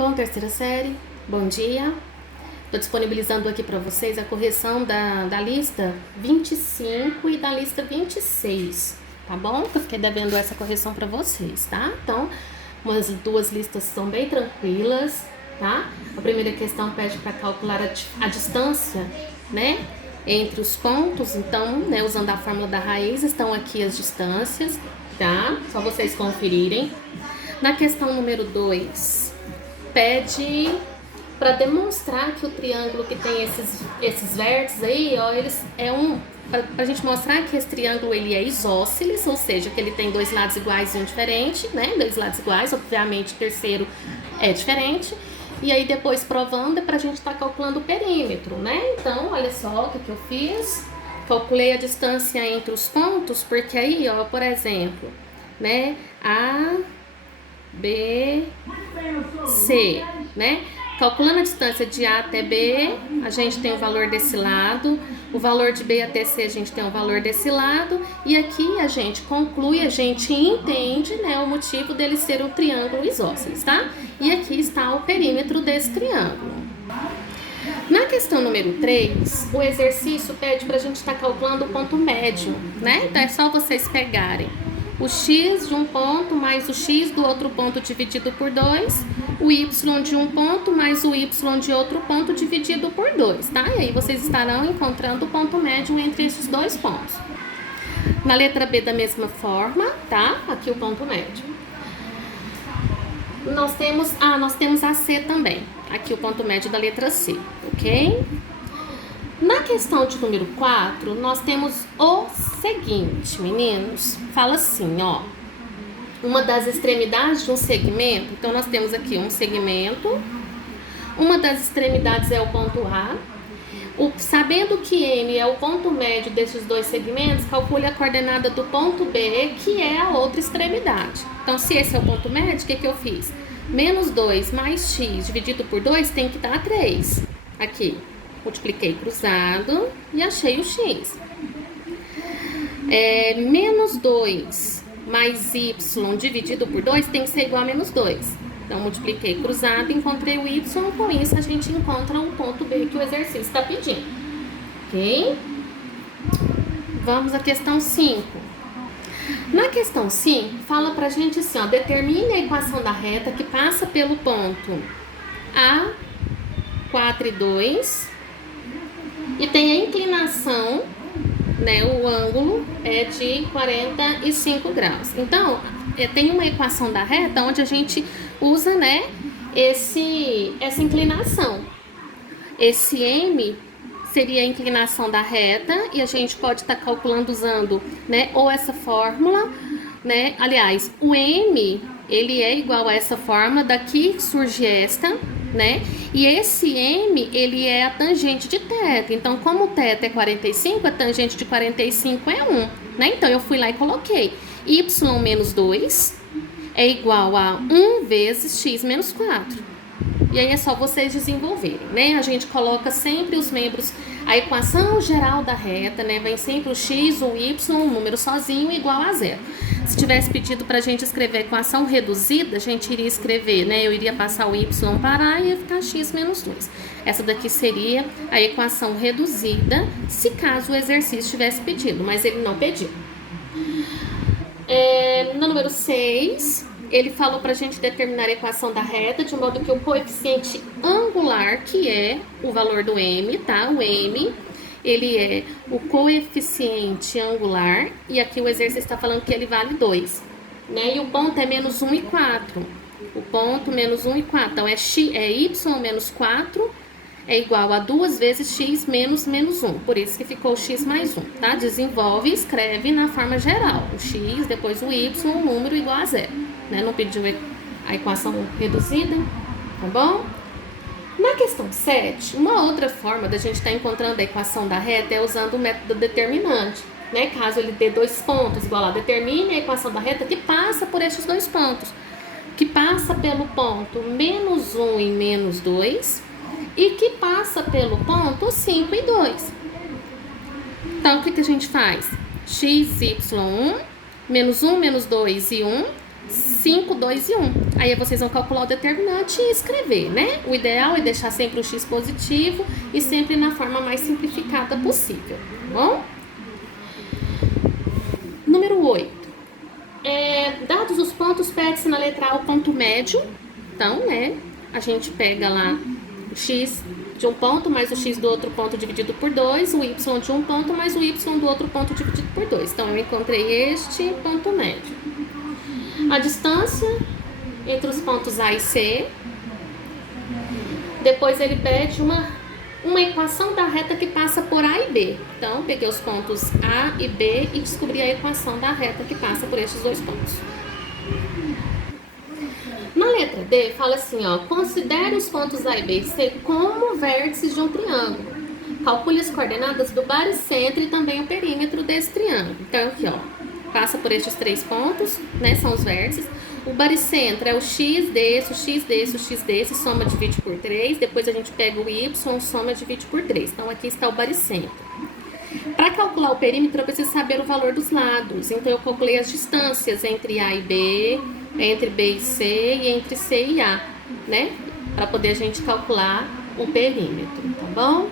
Bom, terceira série, bom dia. Estou disponibilizando aqui para vocês a correção da lista 25 e da lista 26, tá bom? Eu fiquei devendo essa correção para vocês, tá? Então, umas duas listas são bem tranquilas, tá? A primeira questão pede para calcular a distância, né? Entre os pontos, então, né, usando a fórmula da raiz, estão aqui as distâncias, tá? Só vocês conferirem. Na questão número 2, pede para demonstrar que o triângulo que tem esses vértices aí, ó, eles pra gente mostrar que esse triângulo ele é isósceles, ou seja, que ele tem dois lados iguais e um diferente, né? Dois lados iguais, obviamente o terceiro é diferente. E aí depois provando é pra gente estar calculando o perímetro, né? Então, olha só o que eu fiz. Calculei a distância entre os pontos, porque aí, ó, por exemplo, né? A, B, C, né? Calculando a distância de A até B, a gente tem o valor desse lado, o valor de B até C a gente tem o valor desse lado, e aqui a gente conclui, a gente entende, né, o motivo dele ser um triângulo isósceles, tá? E aqui está o perímetro desse triângulo. Na questão número 3, o exercício pede para a gente estar calculando o ponto médio, né? Então é só vocês pegarem o x de um ponto mais o x do outro ponto dividido por 2, o y de um ponto mais o y de outro ponto dividido por 2, tá? E aí vocês estarão encontrando o ponto médio entre esses dois pontos. Na letra B da mesma forma, tá? Aqui o ponto médio. Nós temos a C também, aqui o ponto médio da letra C, ok? Na questão de número 4, nós temos o seguinte, meninos. Fala assim, ó. Uma das extremidades de um segmento, então nós temos aqui um segmento. Uma das extremidades é o ponto A. Sabendo que M é o ponto médio desses dois segmentos, calcule a coordenada do ponto B, que é a outra extremidade. Então, se esse é o ponto médio, o que eu fiz? Menos 2 mais x dividido por 2 tem que dar 3. Aqui. Multipliquei cruzado e achei o x. Menos 2 mais y dividido por 2 tem que ser igual a menos 2. Então, multipliquei cruzado e encontrei o y. Com isso, a gente encontra o ponto B que o exercício está pedindo. Ok? Vamos à questão 5. Na questão 5, fala pra gente assim, ó. Determine a equação da reta que passa pelo ponto A, 4 e 2... E tem a inclinação, né, o ângulo é de 45 graus. Então, tem uma equação da reta onde a gente usa, né, essa inclinação. Esse M seria a inclinação da reta e a gente pode estar calculando usando, né, ou essa fórmula, né, aliás, o M, ele é igual a essa fórmula, daqui surge esta, né? E esse M, ele é a tangente de θ. Então, como o θ é 45, a tangente de 45 é 1, né? Então, eu fui lá e coloquei y menos 2 é igual a 1 vezes x menos 4. E aí é só vocês desenvolverem, né? A gente coloca sempre os membros, a equação geral da reta, né? Vem sempre o x, o y, um número sozinho igual a 0. Se tivesse pedido pra gente escrever a equação reduzida, a gente iria escrever, né? Eu iria passar o y para A e ia ficar x menos 2. Essa daqui seria a equação reduzida, se caso o exercício tivesse pedido, mas ele não pediu. No número 6... ele falou pra gente determinar a equação da reta de modo que o coeficiente angular, que é o valor do M, tá? O M, ele é o coeficiente angular, e aqui o exercício está falando que ele vale 2, né? E o ponto é menos 1 e 4. O ponto menos 1 e 4. Então, y menos 4 é igual a 2 vezes x menos 1. Por isso que ficou x mais 1, tá? Desenvolve e escreve na forma geral. O x, depois o y, um número igual a 0. Né? Não pediu a equação reduzida, tá bom? Na questão 7, uma outra forma da gente estar encontrando a equação da reta é usando o método determinante, né? Caso ele dê dois pontos, igual lá, determine a equação da reta que passa por esses dois pontos, que passa pelo ponto menos 1 e menos 2 e que passa pelo ponto 5 e 2. Então, o que a gente faz? X, y, 1, menos 1, menos 2 e 1, 5, 2 e 1. Aí vocês vão calcular o determinante e escrever, né? O ideal é deixar sempre o x positivo e sempre na forma mais simplificada possível, tá bom? Número 8. Dados os pontos, pede-se na letra A o ponto médio. Então, né, a gente pega lá o x de um ponto mais o x do outro ponto dividido por 2, o y de um ponto mais o y do outro ponto dividido por 2. Então, eu encontrei este ponto médio. A distância entre os pontos A e C. Depois ele pede uma equação da reta que passa por A e B. Então, peguei os pontos A e B e descobri a equação da reta que passa por estes dois pontos. Na letra D, fala assim, ó, considere os pontos A e B e C como vértices de um triângulo. Calcule as coordenadas do baricentro e também o perímetro desse triângulo. Então, aqui, ó, passa por estes três pontos, né, são os vértices. O baricentro é o x desse, o x desse, o x desse, soma, divide por 3. Depois a gente pega o y, soma, divide por 3. Então, aqui está o baricentro. Para calcular o perímetro, eu preciso saber o valor dos lados. Então, eu calculei as distâncias entre A e B, entre B e C e entre C e A, né? Para poder a gente calcular o perímetro, tá bom?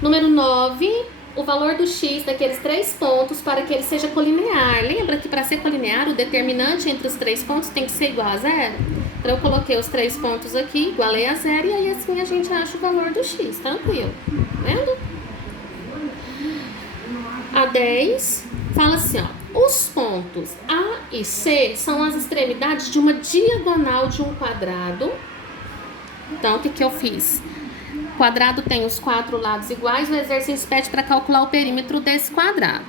Número 9, o valor do x daqueles três pontos para que ele seja colinear. Lembra que para ser colinear, o determinante entre os três pontos tem que ser igual a zero? Então, eu coloquei os três pontos aqui, igualei a zero, e aí assim a gente acha o valor do x, tranquilo, tá vendo? A 10 fala assim, ó, os pontos A e C são as extremidades de uma diagonal de um quadrado. Então, o que eu fiz? O quadrado tem os quatro lados iguais, o exercício pede para calcular o perímetro desse quadrado.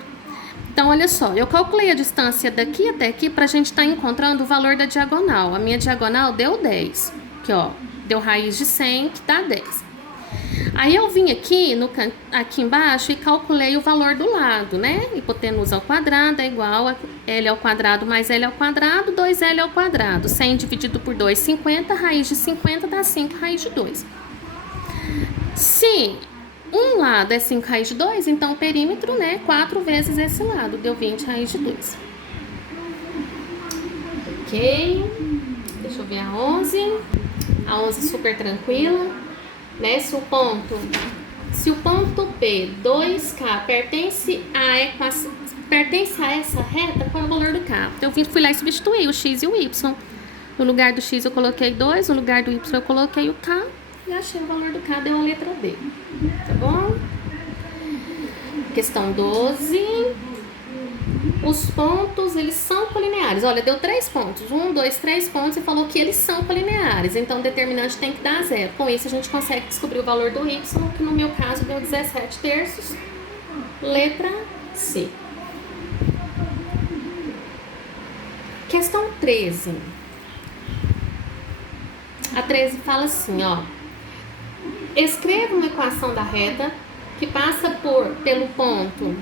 Então, olha só, eu calculei a distância daqui até aqui para a gente estar encontrando o valor da diagonal. A minha diagonal deu 10, aqui ó, deu raiz de 100, que dá 10. Aí eu vim aqui, aqui embaixo e calculei o valor do lado, né? Hipotenusa ao quadrado é igual a L ao quadrado mais L ao quadrado, 2L ao quadrado. 100 dividido por 2, 50, raiz de 50 dá 5 raiz de 2. Se um lado é 5 raiz de 2, então o perímetro, né, 4 vezes esse lado, deu 20 raiz de 2. Ok, deixa eu ver a 11. A 11 super tranquila, né? Se o ponto P, 2K, pertence a essa reta, qual é o valor do K? Então, eu fui lá e substituí o X e o Y. No lugar do X eu coloquei 2, no lugar do Y eu coloquei o K e achei o valor do K, deu a letra D. Tá bom? Questão 12. Os pontos, eles são colineares. Olha, deu 3 pontos. 1, 2, 3 pontos e falou que eles são colineares. Então, o determinante tem que dar 0. Com isso, a gente consegue descobrir o valor do y, que no meu caso deu 17 terços. Letra C. Questão 13. A 13 fala assim, ó. Escreva uma equação da reta que passa pelo ponto,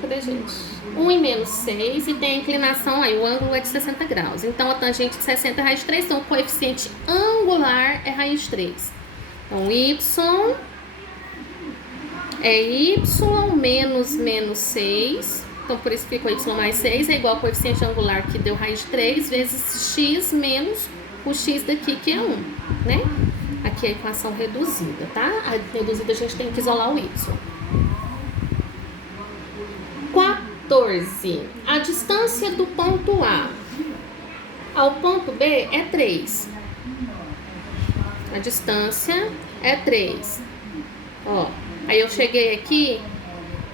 cadê, gente? 1 e menos 6 e tem a inclinação aí, o ângulo é de 60 graus. Então, a tangente de 60 é raiz de 3, então o coeficiente angular é raiz de 3. Então, y é y menos 6, então por isso ficou y mais 6, é igual ao coeficiente angular que deu raiz de 3, vezes x menos o x daqui, que é 1, né? Aqui é a equação reduzida, tá? A reduzida a gente tem que isolar o y. 14. A distância do ponto A ao ponto B é 3. A distância é 3. Ó, aí eu cheguei aqui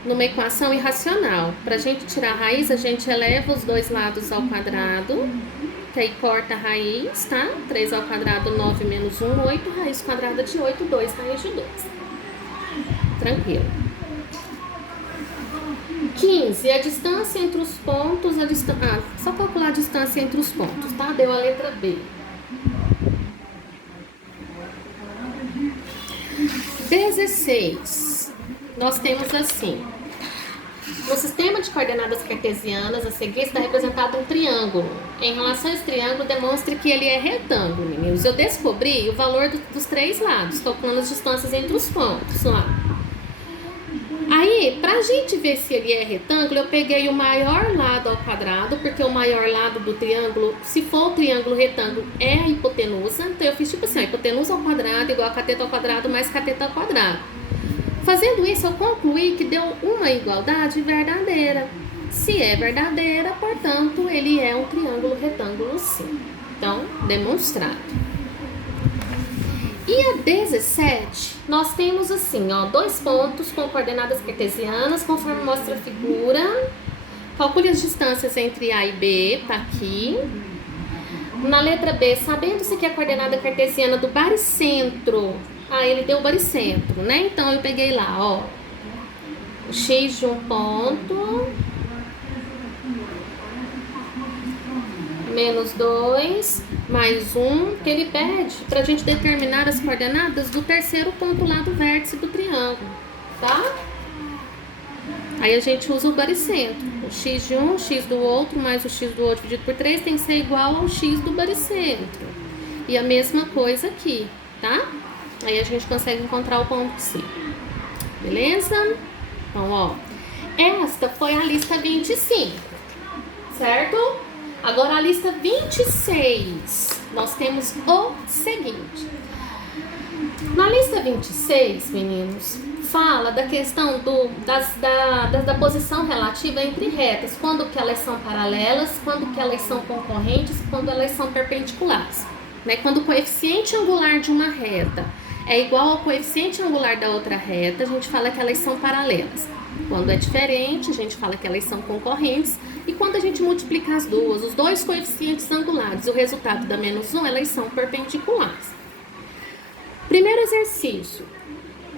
numa equação irracional. Para a gente tirar a raiz, a gente eleva os dois lados ao quadrado, que aí corta a raiz, tá? 3 ao quadrado, 9 menos 1, 8. Raiz quadrada de 8, 2 raiz de 2. Tranquilo. 15. A distância entre os pontos, só calcular a distância entre os pontos, tá? Deu a letra B. 16. Nós temos assim. No sistema de coordenadas cartesianas, a seguir está representado um triângulo. Em relação a esse triângulo, demonstre que ele é retângulo, meninos. Eu descobri o valor dos três lados, calculando as distâncias entre os pontos lá. Aí, pra gente ver se ele é retângulo, eu peguei o maior lado ao quadrado, porque o maior lado do triângulo, se for o triângulo retângulo, é a hipotenusa. Então, eu fiz tipo assim, a hipotenusa ao quadrado igual a cateto ao quadrado mais cateto ao quadrado. Fazendo isso, eu concluí que deu uma igualdade verdadeira. Se é verdadeira, portanto, ele é um triângulo retângulo sim. Então, demonstrado. E a 17, nós temos assim, ó, 2 pontos com coordenadas cartesianas, conforme mostra a figura. Calcule as distâncias entre A e B, tá aqui. Na letra B, sabendo-se que a coordenada cartesiana do baricentro, ele deu o baricentro, né? Então, eu peguei lá, ó, o x de um ponto, menos 2, mais 1, que ele pede para a gente determinar as coordenadas do terceiro ponto lá do vértice do triângulo, tá? Aí a gente usa o baricentro. O x de um, x do outro, mais o x do outro dividido por 3 tem que ser igual ao x do baricentro. E a mesma coisa aqui, tá? Aí a gente consegue encontrar o ponto C. Beleza? Então, ó, esta foi a lista 25, certo? Agora a lista 26, nós temos o seguinte. Na lista 26, meninos, fala da questão da posição relativa entre retas, quando que elas são paralelas, quando que elas são concorrentes, quando elas são perpendiculares. Né? Quando o coeficiente angular de uma reta é igual ao coeficiente angular da outra reta, a gente fala que elas são paralelas. Quando é diferente, a gente fala que elas são concorrentes. E quando a gente multiplica as duas, os dois coeficientes angulares, o resultado dá menos 1, elas são perpendiculares. Primeiro exercício.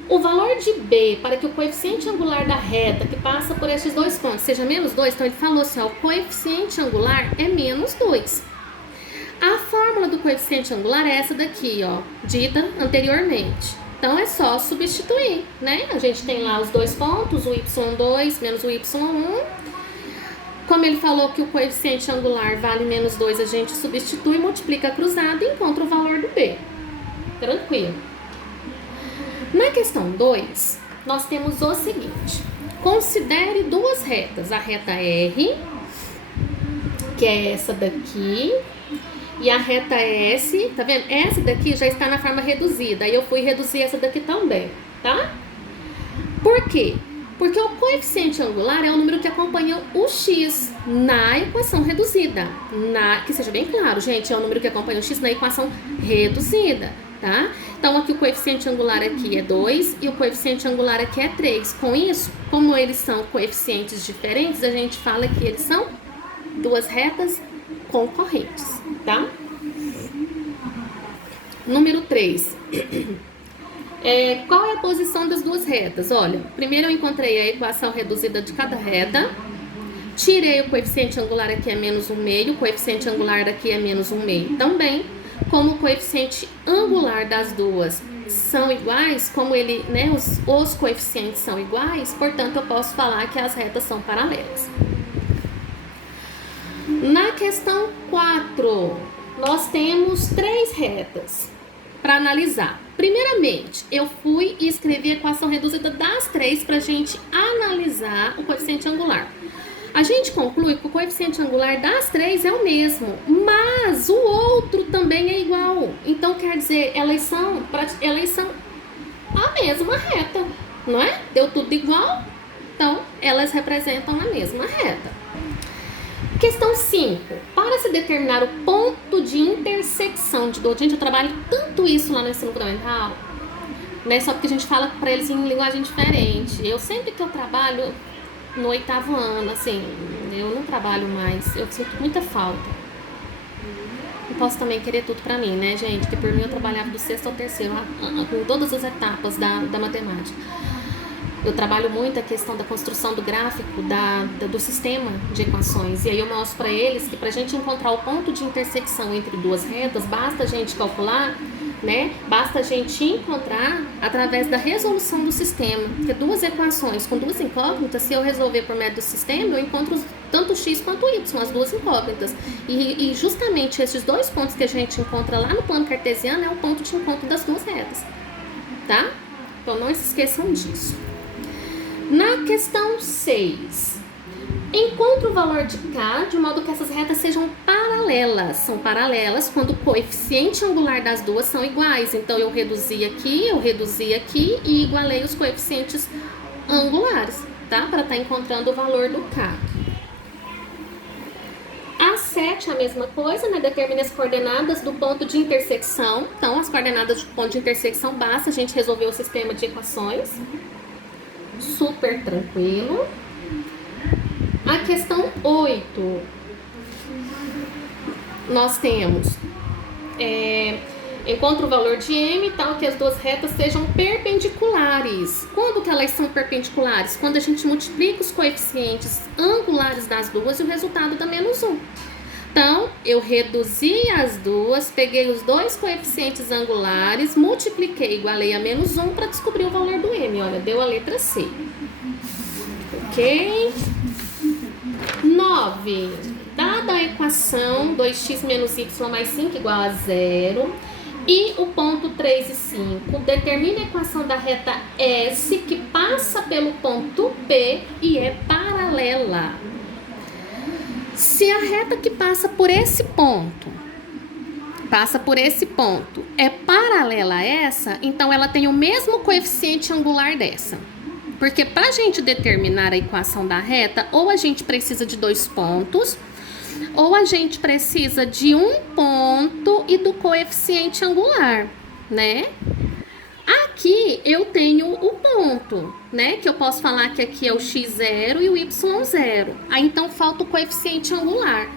O valor de B para que o coeficiente angular da reta que passa por esses dois pontos seja menos 2, então ele falou assim, ó, o coeficiente angular é menos 2. A fórmula do coeficiente angular é essa daqui, ó, dita anteriormente. Então, é só substituir, né? A gente tem lá os dois pontos, o y2 menos o y1. Como ele falou que o coeficiente angular vale menos 2, a gente substitui, multiplica cruzado e encontra o valor do B. Tranquilo. Na questão 2, nós temos o seguinte. Considere duas retas. A reta R, que é essa daqui, e a reta S, tá vendo? Essa daqui já está na forma reduzida. Aí eu fui reduzir essa daqui também, tá? Por quê? Porque o coeficiente angular é o número que acompanha o x na equação reduzida. Que seja bem claro, gente, é o número que acompanha o x na equação reduzida, tá? Então, aqui o coeficiente angular aqui é 2 e o coeficiente angular aqui é 3. Com isso, como eles são coeficientes diferentes, a gente fala que eles são duas retas concorrentes, tá? Número 3. Qual é a posição das duas retas? Olha, primeiro eu encontrei a equação reduzida de cada reta, tirei o coeficiente angular aqui é menos 1/2, o coeficiente angular aqui é menos 1/2 também. Como o coeficiente angular das duas são iguais, como ele, né, os coeficientes são iguais, portanto eu posso falar que as retas são paralelas. Na questão 4, nós temos 3 retas para analisar. Primeiramente, eu fui e escrevi a equação reduzida das 3 para a gente analisar o coeficiente angular. A gente conclui que o coeficiente angular das 3 é o mesmo, mas o outro também é igual. Então, quer dizer, elas são a mesma reta, não é? Deu tudo igual, então elas representam a mesma reta. Questão 5. Para se determinar o ponto de intersecção de duas... Gente, eu trabalho tanto isso lá no ensino fundamental, né? Só porque a gente fala para eles em linguagem diferente. Eu sempre que eu trabalho no 8º ano, assim, eu não trabalho mais, eu sinto muita falta. Não posso também querer tudo pra mim, né, gente? Porque por mim eu trabalhava do 6º ao 3º, com todas as etapas da matemática. Eu trabalho muito a questão da construção do gráfico, do sistema de equações. E aí eu mostro para eles que para a gente encontrar o ponto de intersecção entre duas retas, basta a gente calcular, né? Basta a gente encontrar através da resolução do sistema. Porque duas equações com duas incógnitas, se eu resolver por método do sistema, eu encontro tanto x quanto y, as duas incógnitas. E justamente esses dois pontos que a gente encontra lá no plano cartesiano é o ponto de encontro das duas retas, tá? Então não se esqueçam disso. Na questão 6. Encontre o valor de K de modo que essas retas sejam paralelas. São paralelas quando o coeficiente angular das duas são iguais. Então, eu reduzi aqui e igualei os coeficientes angulares, tá? Para estar encontrando o valor do K. A 7 é a mesma coisa, né? Determine as coordenadas do ponto de intersecção. Então, as coordenadas do ponto de intersecção, basta a gente resolver o sistema de equações. Super tranquilo. A questão 8, nós temos, encontra o valor de M, tal que as duas retas sejam perpendiculares. Quando que elas são perpendiculares? Quando a gente multiplica os coeficientes angulares das duas e o resultado dá menos 1. Então, eu reduzi as duas, peguei os dois coeficientes angulares, multipliquei, igualei a menos 1 para descobrir o valor do M. Olha, deu a letra C. Ok? 9. Dada a equação 2x menos y mais 5 igual a 0 e o ponto 3 e 5, determine a equação da reta S que passa pelo ponto P e é paralela. Se a reta que passa por esse ponto é paralela a essa, então ela tem o mesmo coeficiente angular dessa. Porque para a gente determinar a equação da reta, ou a gente precisa de 2 pontos, ou a gente precisa de um ponto e do coeficiente angular, né? Aqui eu tenho o ponto, né? Que eu posso falar que aqui é o x0 e o y0. Aí então falta o coeficiente angular.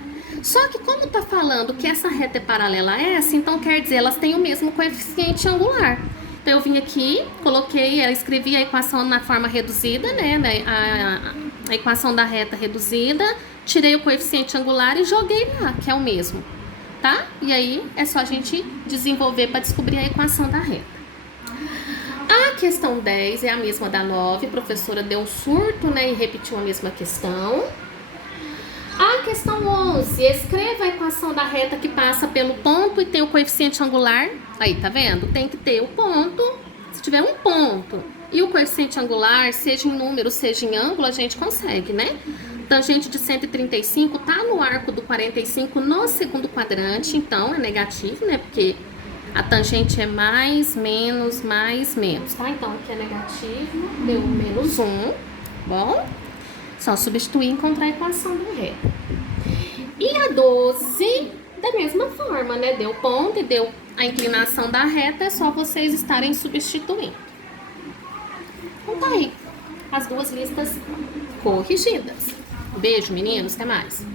Só que como tá falando que essa reta é paralela a essa, então quer dizer, elas têm o mesmo coeficiente angular. Então, eu vim aqui, escrevi a equação na forma reduzida, né? A equação da reta reduzida, tirei o coeficiente angular e joguei lá, que é o mesmo, tá? E aí, é só a gente desenvolver para descobrir a equação da reta. A questão 10 é a mesma da 9, a professora deu um surto, né? E repetiu a mesma questão. A questão 11, escreva a equação da reta que passa pelo ponto e tem o coeficiente angular. Aí, tá vendo? Tem que ter o ponto. Se tiver um ponto e o coeficiente angular, seja em número, seja em ângulo, a gente consegue, né? Tangente de 135 tá no arco do 45 no segundo quadrante, então é negativo, né? Porque a tangente é mais, menos, tá? Então aqui é negativo, deu menos 1, bom? Só substituir e encontrar a equação da reta. E a 12, da mesma forma, né? Deu ponto e deu a inclinação da reta, é só vocês estarem substituindo. Então tá aí, as duas listas corrigidas. Beijo, meninos, até mais.